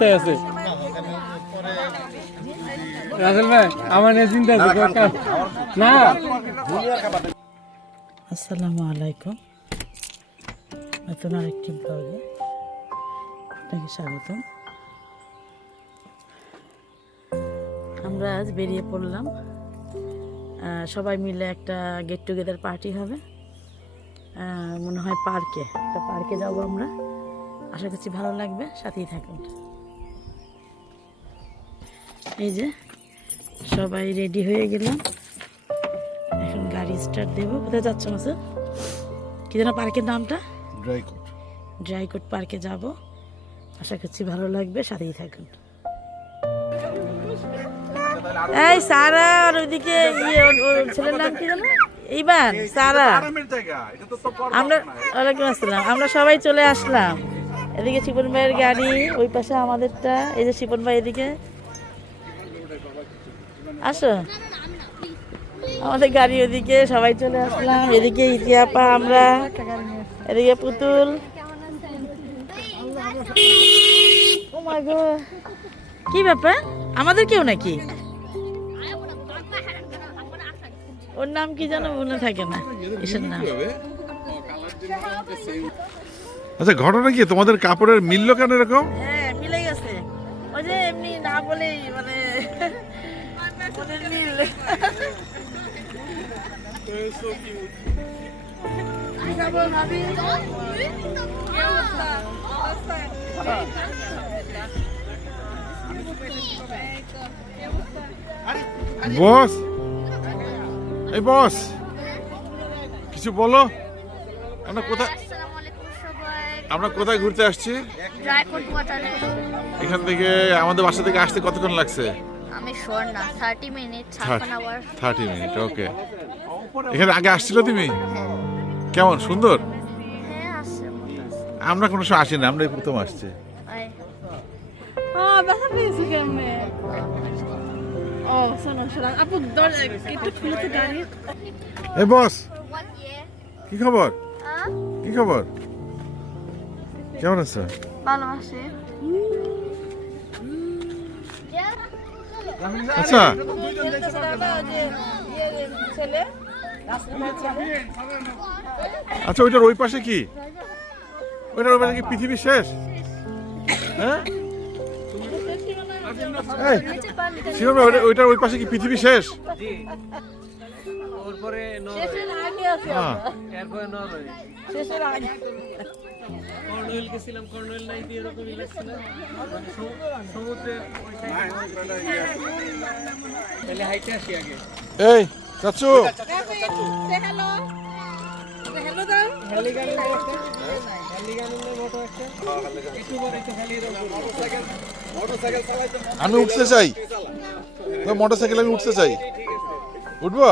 আছে। রাসেল ভাই আমার চিন্তা না। আসসালামু আলাইকুম। নতুন আরেকটি ব্লগে আপনাকে স্বাগতম। আমরা আজ বেরিয়ে পড়লাম। আহ, সবাই মিলে একটা গেট টুগেদার পার্টি হবে। আহ, মনে হয় পার্কে। একটা পার্কে যাব আমরা। আশা করছি ভালো লাগবে। সাথেই থাকুন। এই যে সবাই রেডি হয়ে গেলাম। এখন গাড়ি স্টার্ট দেবো। কোথায় যাচ্ছ মাসে? কি যেন পার্কের নামটা? ড্রাইকোট ড্রাইকোট পার্কে যাব। আশা করছি ভালো লাগবে সাথেই থাকুন। এই সারা আর ওইদিকে ইয়ে ওর- ছেলের নাম কি জানো এইবার সারা। আমরা ওয়ালাইকুম আসসালাম। আমরা সবাই চলে আসলাম। এদিকে শিপন ভাইয়ের গাড়ি ওই পাশে আমাদেরটা। এই যে শিপন ভাই এদিকে। আসো। আমাদের গাড়ি ওদিকে সবাই চলে আসলাম। এদিকে ইতিহাপা আমরা এদিকে পুতুল। ও কি ব্যাপার? আমাদের কেউ নাকি? ওর নাম কি জানো মনে থাকে না। কিসের নাম? আচ্ছা ঘটনা কি? তোমাদের কাপড়ের মিলল কেন এরকম? হ্যাঁ মিলে গেছে। ওই যে এমনি না বলেই মানে ভাবি বস। এই বস। কিছু বলো? আমরা কোথায় আমরা কোথায় ঘুরতে আসছি? এখান থেকে আমাদের বাসা থেকে আসতে কতক্ষণ লাগছে? আমি শোর না thirty minute thirty minute okay এখানে আগে আসছিল তুমি? কেমন সুন্দর? হ্যাঁ আসছে আমরা কোনো সময় আসি না আমরা প্রথম আসছি। আয়। ব্যথা পেয়েছে কেমনে? ও শোনো শোনো আপু দরজা একটু খুলে তো গাড়ি এই বস! কি খবর? কি খবর? কেমন আছো? ভালো আছে। আচ্ছা। আচ্ছা ওইটার ওই পাশে কি? ওইটার ওই পাশে কি পৃথিবী শেষ? হ্যাঁ? ওইটার ওই পাশে কি পৃথিবী শেষ? ওর পরে আগে আছে। হ্যাঁ। এরপরে নরওয়ে শেষের আগে। কর্নওয়েল গেছিলাম কর্নওয়েল নাই দিয়ে এরকমই লাগছিল সমুদ্রের তাহলে হাইটে আসি আগে। এই চাচু। আমি উঠতে চাই। মোটর সাইকেল আমি উঠতে চাই। উঠবো?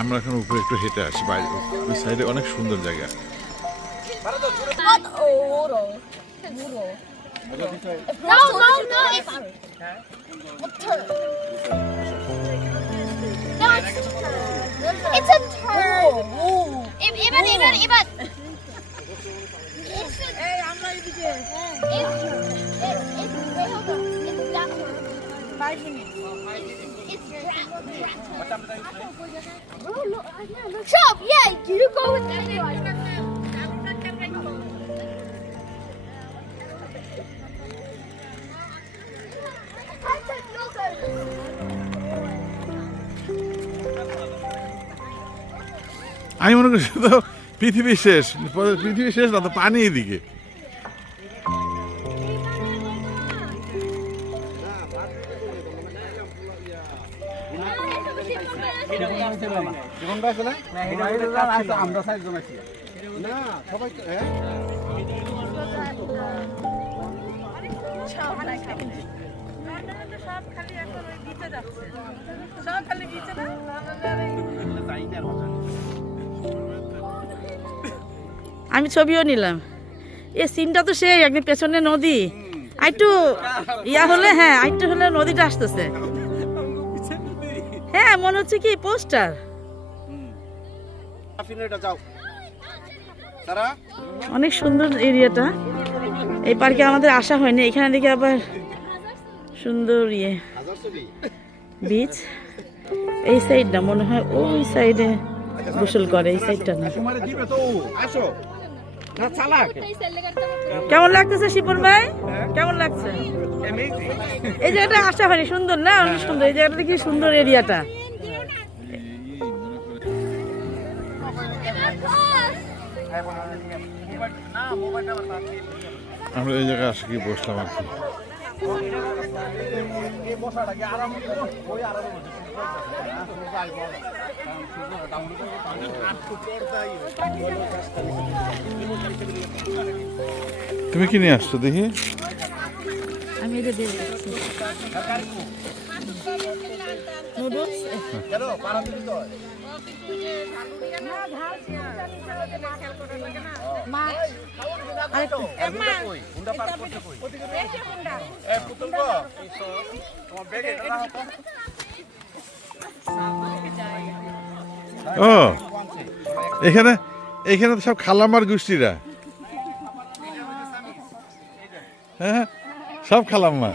আমরা এখন উপরে একটু হেঁটে আসি বাইরে ওই সাইডে অনেক সুন্দর জায়গা এদিকে it's it- it's wait, hold on. It's that one. 5 minute It's dra- dra- Oh, look, I know, look. Shut up, yeah, you go with that. আমি মনে করছি তো পৃথিবী শেষ পৃথিবী শেষ না তো পানি এদিকে আমরা চারজন আছি সব খালি এখন ওই বিচে যাচ্ছে সব খালি বিচে না আমি ছবিও নিলাম। এ সিনটা তো সেই একদিন পেছনে নদী। আইটু ইয়া হলে হ্যাঁ আইটু হলে নদীটা আসতেছে। হ্যাঁ মনে হচ্ছে কি পোস্টার। অনেক সুন্দর এরিয়াটা। এই পার্কে আমাদের আসা হয়নি এখানে দেখে আবার সুন্দর ইয়ে। বিচ এই সাইড সাইডটা মনে হয় ওই সাইডে গোসল করে এই সাইডটা না। কেমন লাগতেছে শিপন ভাই? কেমন লাগছে? এই জায়গাটা আসা হয়নি সুন্দর না? অনেক সুন্দর এই জায়গাটা কি সুন্দর এরিয়াটা। আমরা এই জায়গায় আসে কি বসলাম আর কি? তুমি কি নিয়ে আসছো দেখি? আমি এটা দিয়ে নুডলস ও এখানে এখানে তো সব খালামার গোষ্ঠীরা। হ্যাঁ সব খালাম্মা।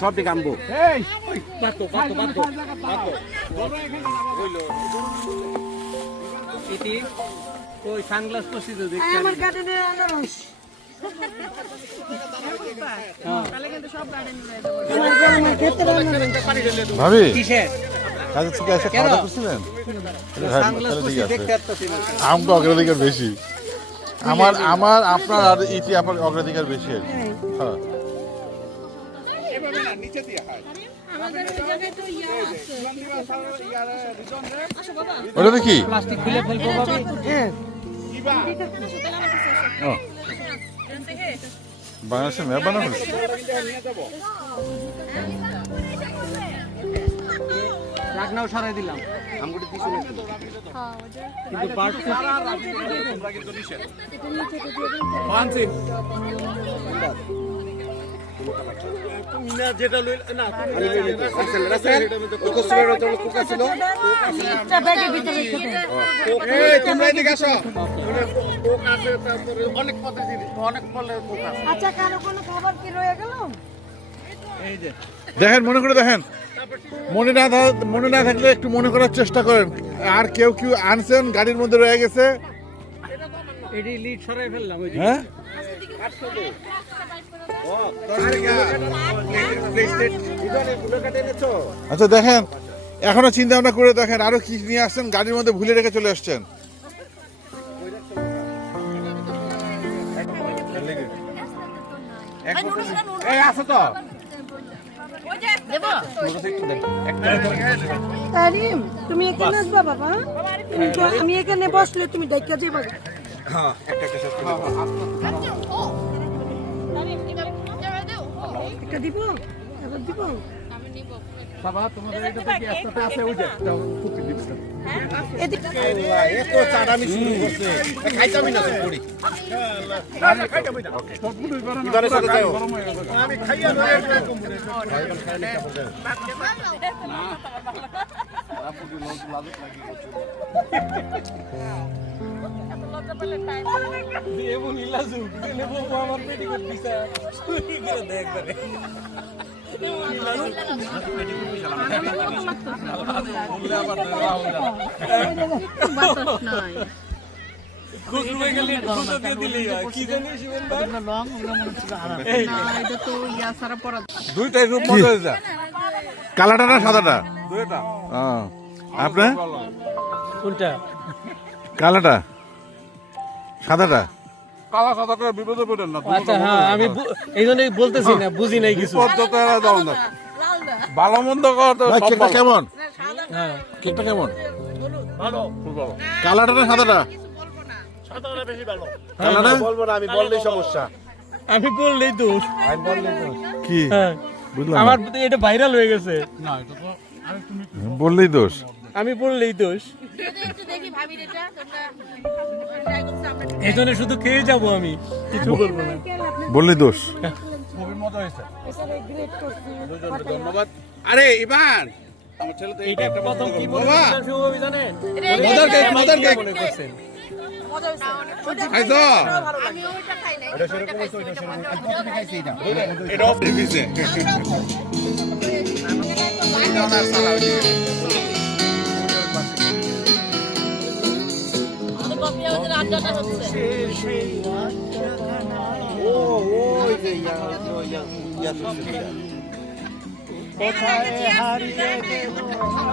সব দিকে আনব ইতি ওই সানগ্লাস পরছি তো দেখছি আমার গার্ডেনে আনারস। ভাবি কাজের থেকে এসে খাওয়া করছিলেন? হ্যাঁ, আমটা অগ্রাধিকার বেশি। আমার আমার আপনার আর ইতি আমার অগ্রাধিকার বেশি আর কি। হ্যাঁ। ওটা কি প্লাস্টিক খুলে ফেলব হয়েছে? রাগনাও সরাই দিলাম। আমগুটি দিছি নাকি? কিন্তু বার্ড যেটা লইল না আচ্ছা কারও কোনো খাবার কি রয়ে গেল দেখেন মনে করে দেখেন। মনে না মনে না থাকলে একটু মনে করার চেষ্টা করেন। আর কেউ কেউ আনছেন গাড়ির মধ্যে রয়ে গেছে। এটি লিড সরাই ফেললাম হ্যাঁ? আচ্ছা দেখেন এখনও চিন্তা ভাবনা করে দেখেন আরও কি নিয়ে আসছেন গাড়ির মধ্যে ভুলে রেখে চলে আসছেন। এই আছে তো। তারিম তুমি এখানে আসবা বাবা তুমি তো আমি এখানে বসলে তুমি দেখা যাবা একটা দিব? এবার দিব? বাবা তোমাদের এটা কি একসাথে আছে ওই যে ফুটি দিচ্ছে এদিকে। এত চাটামি শুরু করছে। খাইতামি না করি এবারে সাথে যাও। আমি খাইয়া আমার পেটি করে দেখ করে হয়ে। দুইটাই রূপ হয়েছে কালাটা না সাদাটা দুইটা আপনার কোনটা কালাটা? সাদাটা কালা সাদা করে বিপদে পড়েন না আচ্ছা হ্যাঁ আমি এই জন্যই বলতেছি না বুঝি নাই কিছু। পদ্ধতি দাও না। ভালো মন্দ করা তো ভাই কেকটা ভালো। কেমন? হ্যাঁ। কেকটা কেমন? কালাটা না সাদাটা? কালাটা বলব না। আমি বললেই সমস্যা। আমি বললেই দোষ কি? হ্যাঁ। বুঝলাম। আমার এটা ভাইরাল হয়ে গেছে। বললেই দোষ। আমি বললেই দোষ। এই জন্য শুধু খেয়ে যাব আমি। কিছু বলব না। বললি দোষ। খুবই মজা হয়েছে। ধন্যবাদ। আরে ইভান! আমার ছেলে তো এটা প্রথম কি বাবা! মজার কেক মজার কেক মনে করছেন আড্ডাটা হচ্ছে। ও ওই যে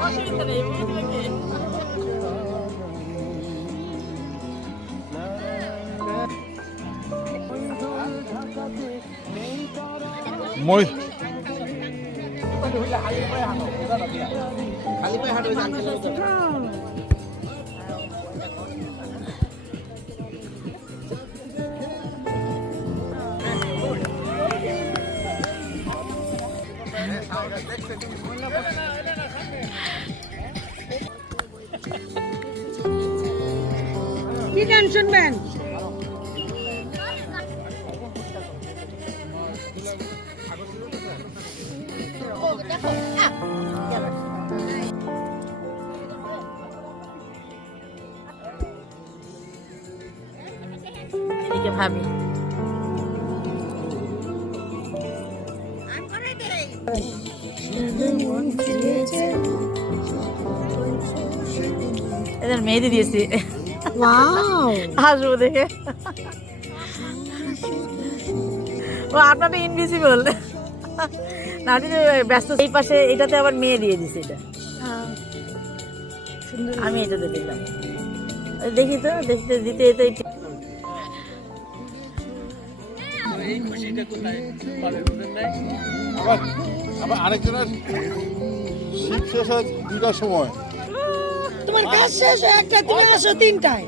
অসুবিধা নেই বুঝবে মই খালি পায়ে হাঁটবে কি গান শুনবেন? দিয়েছি। হাসবো দেখে। ও আপনারটা ইনভিজিবল না আপনি ব্যস্ত এই পাশে এটাতে আবার মেয়ে দিয়ে দিছে এটা। আমি এটাতে দিলাম। দেখি তো দেখতে দিতে আবার আবার আরেকজনের শীত শেষ হয় দুটার সময়। তোমার কাজ শেষ হয় একটা তুমি আসো তিনটায়।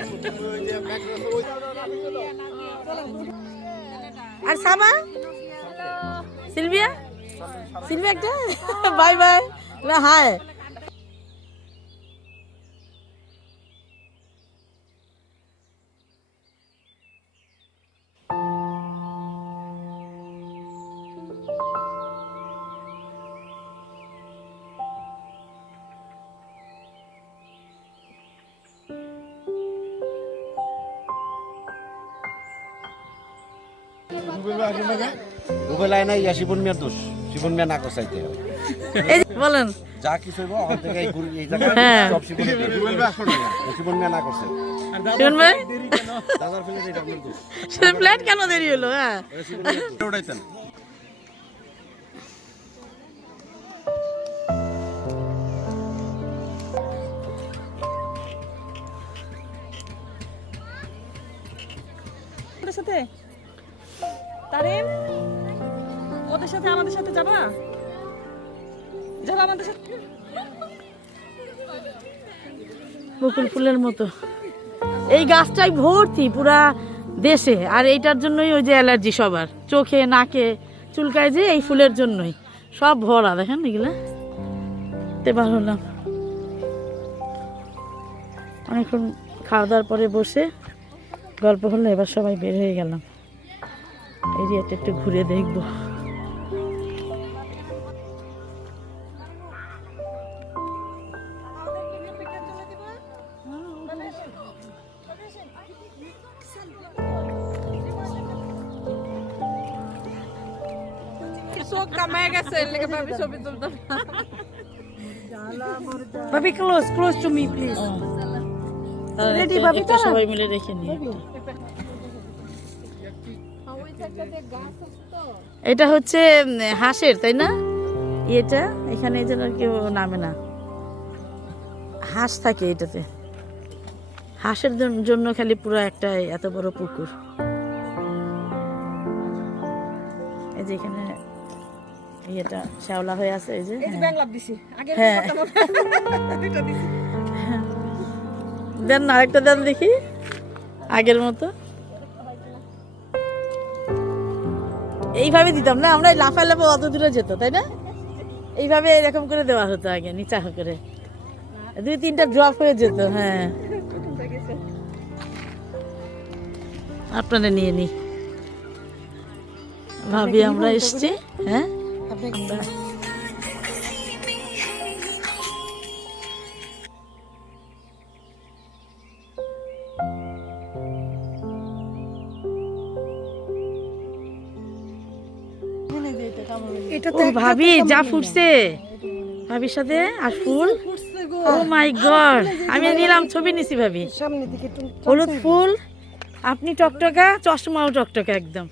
আর সাবা? সিলভিয়া? সিলভিয়া একটা? Bye bye. না হাই রুবেলায় নাই ইয়া শিবন মিয়ার দোষ। শিবন মিয়া না কষাইতে হবে এই বলেন। যা কিছু হইব ওখান থেকে এই ঘুরি- এই জায়গায় হ্যাঁ। সব শিবন শিবন মিয়া না করছে। শুন ভাই? দাদার ফেলে এটা আপনার দোষ। ফ্লাইট কেন দেরি হলো? হ্যাঁ। উঠাইতেন সাথে? তারিন, ওদের সাথে আমাদের সাথে যাবা যাবা আমাদের সাথে? বকুল ফুলের মতো। এই গাছটাই ভর্তি পুরা দেশে, আর এইটার জন্যই ওই যে অ্যালার্জি সবার। চোখে, নাকে, চুলকায় যে এই ফুলের জন্যই। সব ভরা, দেখেন এগুলা তে বার হলাম। অনেকক্ষণ খাওয়া দাওয়ার পরে বসে গল্প হলো এবার সবাই বের হয়ে গেলাম। এরিয়াটা একটু ঘুরে দেখব। ভাবি ছবি তুলতাম ভাবি close close to me please ready ভাবি সবাই মিলে রেখে নিই এটা হচ্ছে হাঁসের তাই না? এটা এখানে জন্য কেউ নামে না। হাঁস থাকে এটাতে। হাঁসের জন্য খালি পুরো একটা এত বড় পুকুর। এই যে এখানে ইয়েটা শ্যাওলা হয়ে আছে এই যে। হ্যাঁ। দেন না আরেকটা দেন দেখি। আগের মতো। এইভাবে দিতাম না আমরা লাফা লাফা অত দূরে যেত তাই না? এইভাবে এরকম করে দেওয়া হতো আগে নিচা করে। দুই তিনটা ড্রপ হয়ে যেত হ্যাঁ। আপনারা নিয়ে নি। ভাবি আমরা এসছি হ্যাঁ? আমরা ও ভাবি যা ফুটছে। ভাবির সাথে আর ফুল? ও মাই গড আমি নিলাম ছবি নিছি ভাবি। হলুদ ফুল আপনি টকটকা চশমাও টকটকা একদম।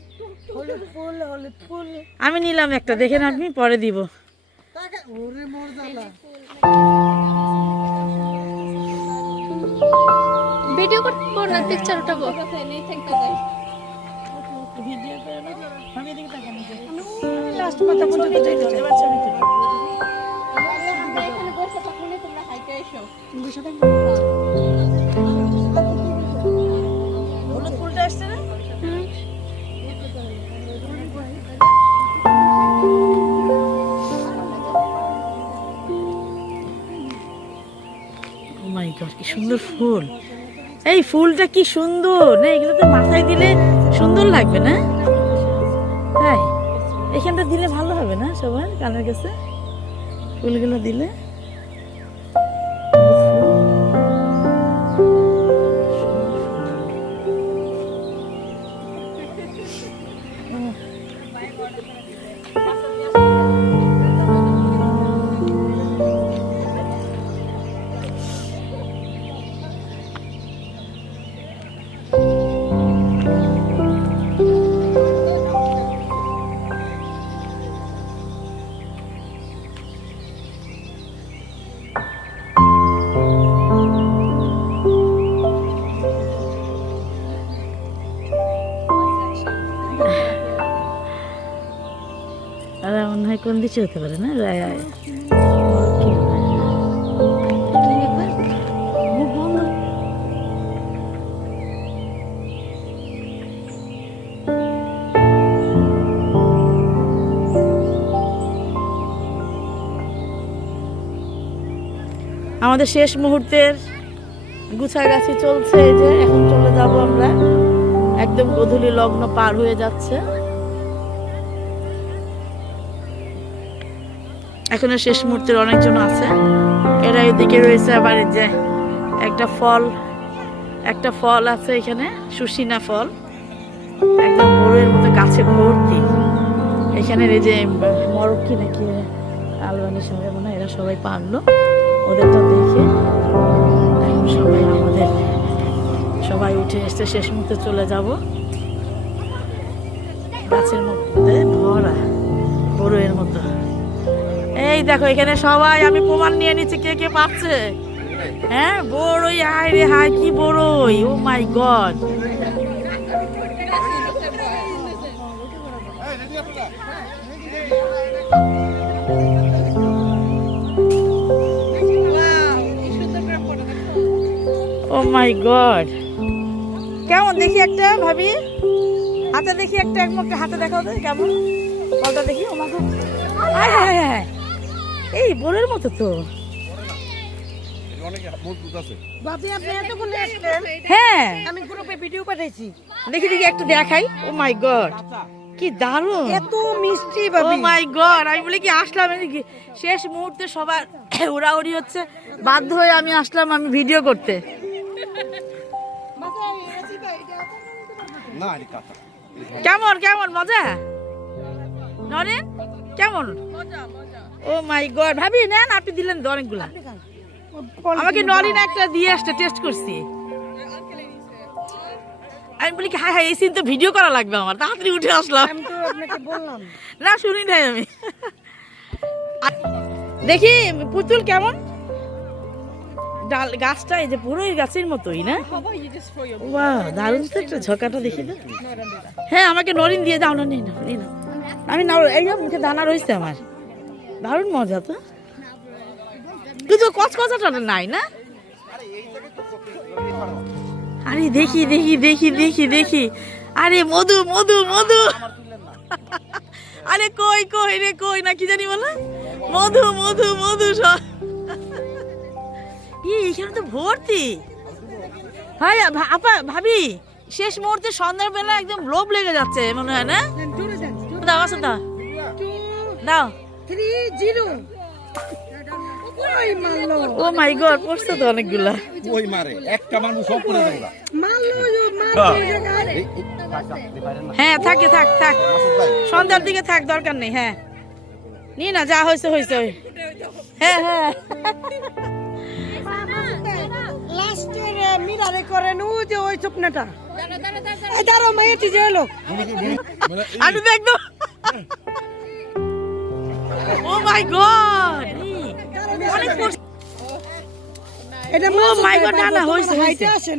আমি নিলাম একটা দেখেন আপনি পরে দিব। ভিডিও করব না পিকচার উঠাবো। গড কি সুন্দর ফুল। এই ফুলটা কি সুন্দর। না এগুলো তো মাথায় দিলে সুন্দর লাগবে না? হ্যাঁ এখানটা দিলে ভালো হবে না সবার কানের কাছে? ফুলগুলো দিলে? কোন দিকে হতে পারে না? রায়। আমাদের শেষ মুহূর্তের গুছাগাছি চলছে যে এখন চলে যাব আমরা। একদম গধূলি লগ্ন পার হয়ে যাচ্ছে। এখনও শেষ মুহূর্তের অনেকজন আছে। এরা এদিকে রয়েছে আবার যে একটা ফল একটা ফল আছে এখানে, সুসিনা ফল। একদম বড়ের মতো গাছে ভর্তি। এখানে এই যে মরক্কি নাকি আলবানির সঙ্গে মনে এরা সবাই পারল। ওদেরটা দেখে এখন সবাই আমাদের, সবাই উঠে এসে শেষ মুহূর্তে চলে যাব। গাছের এই দেখো, এখানে সবাই, আমি প্রমাণ নিয়ে নিচ্ছি কে কে পাচ্ছে। হ্যাঁ বড়ই হাই রে হাই কি বড়ই। ও মাই গড ও মাই গড কেমন, দেখি একটা, ভাবি? হাতে দেখি একটা এক মুখটা হাতে দেখাও তো, কেমন? ফলটা দেখি, ও। হায় হায় হায় হায়। এই বোরের মতো তো। হ্যাঁ। আমি গ্রুপে ভিডিও পাঠাইছি। দেখি দেখি একটু দেখাই। ও মাই গড কি দারুণ। এত মিষ্টি ও মাই গড আমি বলি কি আসলাম শেষ মুহূর্তে সবার উড়াউড়ি হচ্ছে। বাধ্য হয়ে আমি আসলাম আমি ভিডিও করতে। কেমন কেমন মজা? নরেন কেমন? ও মাই গড ভাবি নেন আপনি দিলেন তো অনেকগুলা। আমাকে নরিন একটা দিয়ে আসতে টেস্ট করছি। আমি বলি কি হাই হাই এই সিন তো ভিডিও করা লাগবে আমার তাড়াতাড়ি উঠে আসলাম। না শুনি নাই আমি। দেখি পুতুল কেমন? ডাল গাছটা এই যে পুরোই গাছের মতোই না? বাহ দারুণ তো একটা ঝকাটা দেখি তো। হ্যাঁ আমাকে নরিন দিয়ে দাও না নেই না নেই না আমি না এই মুখে দানা রয়েছে আমার। দারুণ মজা তো। কিন্তু কচকচাটা নাই না? আরে দেখি দেখি দেখি দেখি দেখি। আরে মধু মধু মধু। আরে কই কই রে কই না কি জানি বলে? মধু মধু মধু সব। ই এখানে তো ভর্তি। ভাই আপা ভাবি শেষ মুহূর্তে সন্ধ্যাবেলা একদম লোভ লেগে যাচ্ছে মনে হয় না? দাও আসো দাও। দাও। ও মাই গড পড়ছে তো অনেকগুলা। ওই মারে একটা মানুষ সব। হ্যাঁ থাকে থাক থাক সন্ধ্যার দিকে থাক দরকার নেই হ্যাঁ। নি না যা হয়েছে হয়েছে হ্যাঁ হ্যাঁ। লাস্টের মিরারে করেন ও যে ওই স্বপ্নটা। এই দাঁড়ো মেয়েটি যে এলো আমি দেখব ও মাই গড অনেক কষ্ট। এটা ও মাই গড না না হাইটে আসে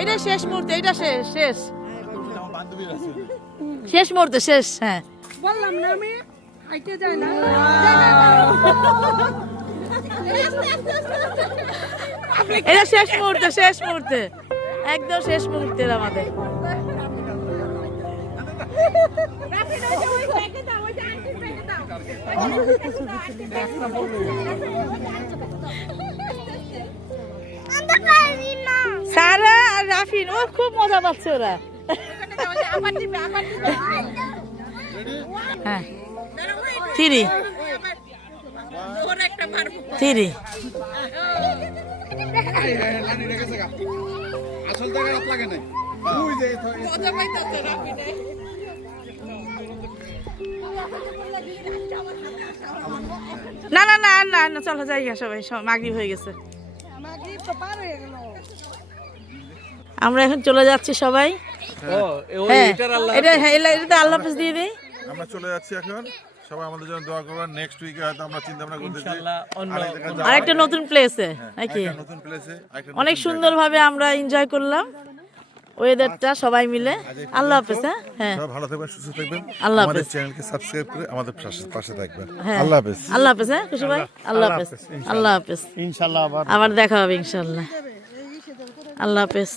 এটা শেষ মুহূর্তে এটা শেষ শেষ। শেষ মুহূর্তে শেষ হ্যাঁ। বললাম না আমি হাইটে যাই না। এটা শেষ মুহূর্তে শেষ মুহূর্তে। একদম শেষ মুহূর্তের আমাদের। সারা আর রাফিন ও খুব মজা পাচ্ছে ওরা। হ্যাঁ। থ্রি। থ্রি। আসল জায়গায় লাগে নাই। না না না না না চলো যাই গা সবাই মাগরিব হয়ে গেছে। মাগরিব তো পার হয়ে গেল আমরা এখন চলে যাচ্ছি সবাই। হ্যাঁ। এটা হ্যাঁ এটা এটা আল্লাহ হাফেজ দিয়ে দিই। আমরা চলে যাচ্ছি এখন। সবাই আমাদের জন্য দোয়া করবেন। নেক্সট উইকে হয়তো আমরা চিন্তা ভাবনা করতেছি। ইনশাআল্লাহ অন্য আরেক জায়গায় অন্য- যাওয়ার। আরেকটা নতুন প্লেসে নাকি? নতুন প্লেসে অনেক সুন্দরভাবে আমরা এনজয় করলাম। ওয়েদারটা সবাই মিলে। আল্লাহ হাফেজ হ্যাঁ? হ্যাঁ। সবাই ভালো থাকবেন সুস্থ থাকবেন। আল্লাহ আমাদের। চ্যানেলকে সাবস্ক্রাইব করে আমাদের পাশে- পাশে থাকবেন। হ্যাঁ। আল্লাহ হাফেজ। আল্লাহ হাফেজ হ্যাঁ খুশি ভাই? আল্লাহ হাফেজ। আল্লাহ হাফেজ। ইনশাআল্লাহ আবার আবার দেখা হবে ইনশাআল্লাহ। আল্লাহ হাফেজ।